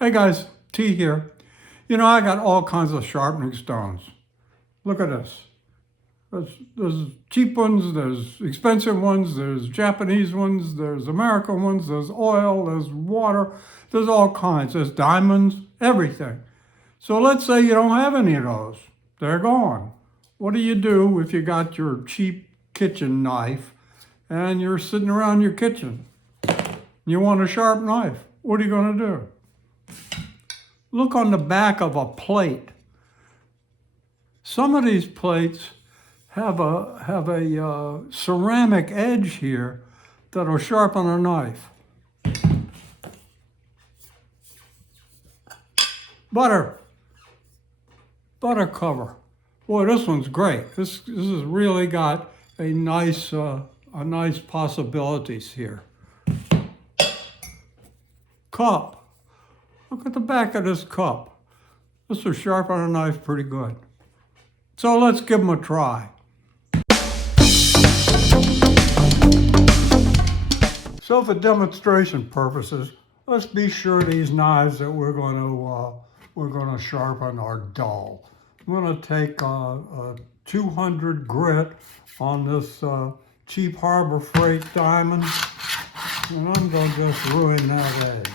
Hey guys, T here. You know, I got all kinds of sharpening stones. Look at this. There's cheap ones, there's expensive ones, there's Japanese ones, there's American ones, there's oil, there's water, there's all kinds. There's diamonds, everything. So let's say you don't have any of those. They're gone. What do you do if you got your cheap kitchen knife and you're sitting around your kitchen? You want a sharp knife. What are you going to do? Look on the back of a plate. Some of these plates have a ceramic edge here that'll sharpen a knife. Butter cover. Boy, this one's great. This has really got a nice possibilities here. Cup. Look at the back of this cup. This will sharpen a knife pretty good. So let's give them a try. So for demonstration purposes, let's be sure these knives that we're going to sharpen are dull. I'm going to take a 200 grit on this cheap Harbor Freight diamond, and I'm going to just ruin that edge.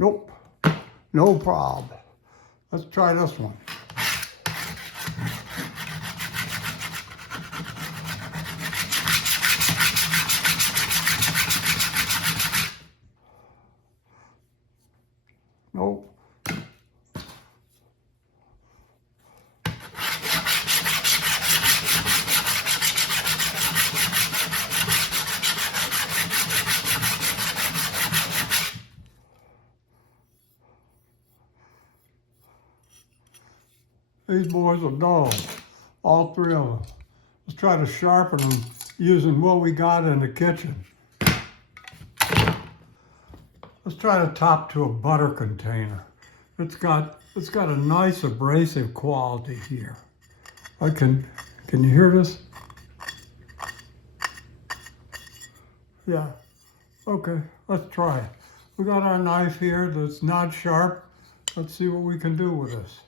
Nope, no problem. Let's try this one. Nope. These boys are dull, all three of them. Let's try to sharpen them using what we got in the kitchen. Let's try to top to a butter container. It's got a nice abrasive quality here. Can you hear this? Yeah. Okay, let's try it. We got our knife here that's not sharp. Let's see what we can do with this.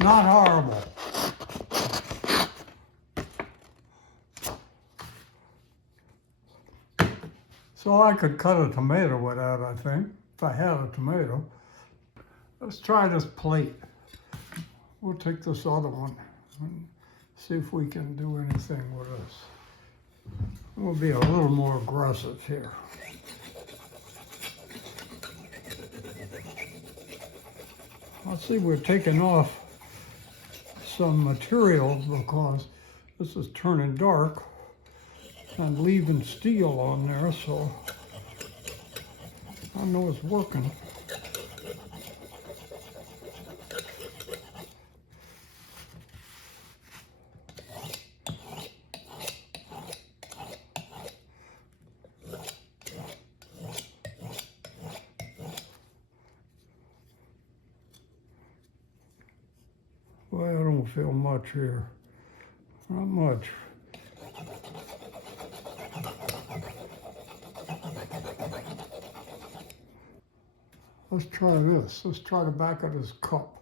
Not horrible. So I could cut a tomato with that, I think, if I had a tomato. Let's try this plate. We'll take this other one and see if we can do anything with this. We'll be a little more aggressive here. Let's see, we're taking off some material because this is turning dark and leaving steel on there, so I know it's working. Well, I don't feel much here. Not much. Let's try this. Let's try the back of this cup.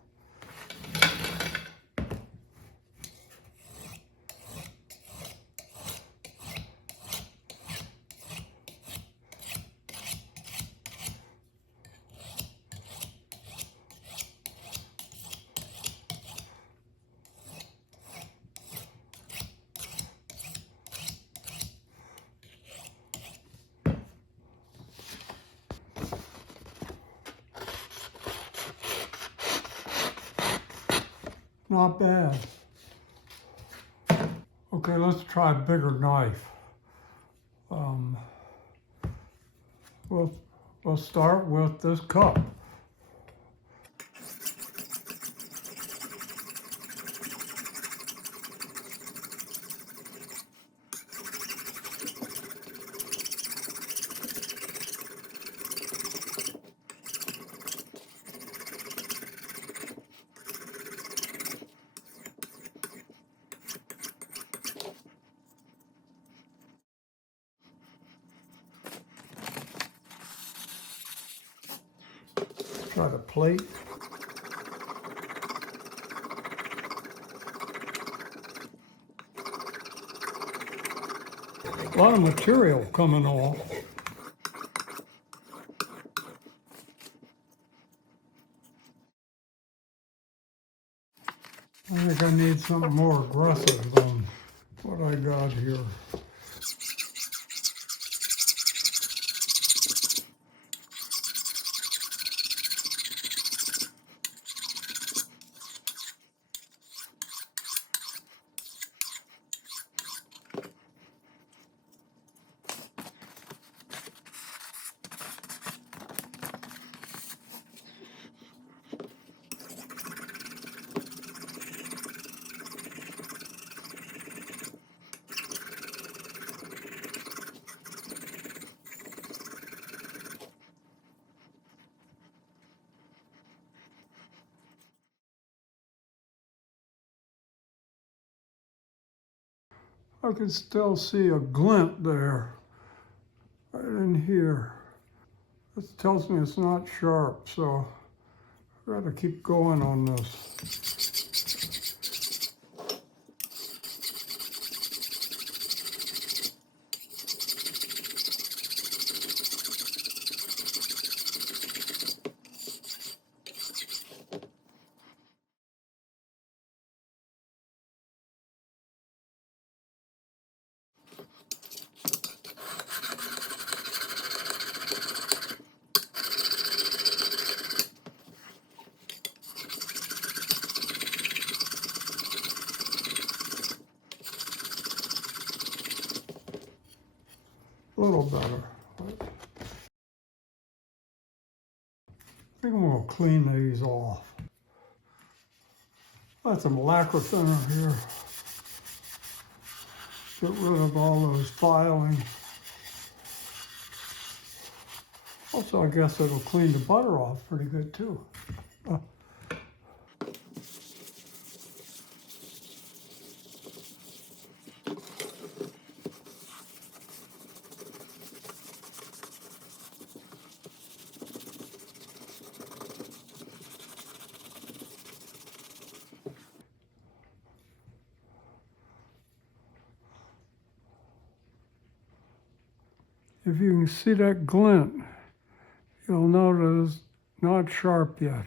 Not bad. Okay, let's try a bigger knife. We'll start with this cup. Try the plate. A lot of material coming off. I think I need something more aggressive than what I got here. I can still see a glint there, right in here. This tells me it's not sharp, so I gotta keep going on this. A little better. I think I'm gonna clean these off. Got some lacquer thinner here. Get rid of all those filing. Also, I guess it'll clean the butter off pretty good too. If you can see that glint, you'll notice it's not sharp yet.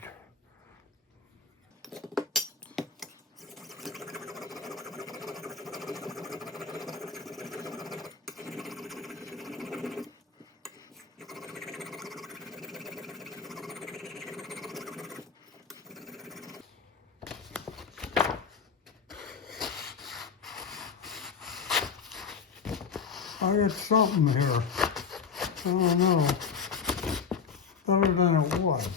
I got something here. I don't know. Better than it was.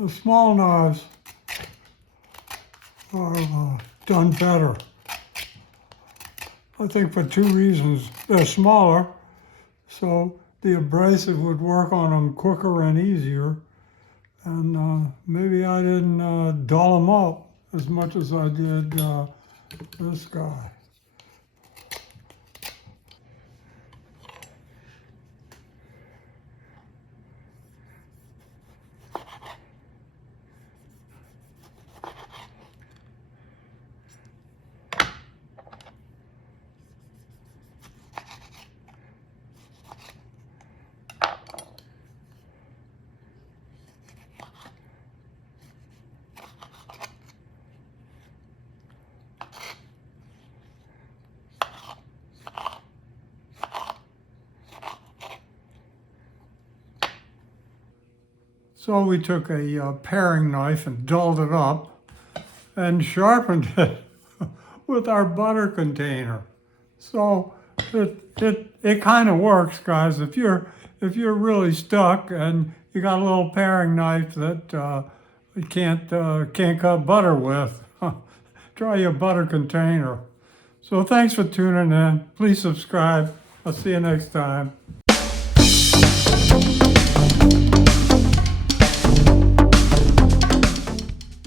The small knives are done better. I think for two reasons. They're smaller, so the abrasive would work on them quicker and easier. And maybe I didn't dull them up as much as I did this guy. So we took a paring knife and dulled it up and sharpened it with our butter container. So it kind of works, guys. If you're really stuck and you got a little paring knife that you can't cut butter with, try your butter container. So thanks for tuning in. Please subscribe. I'll see you next time.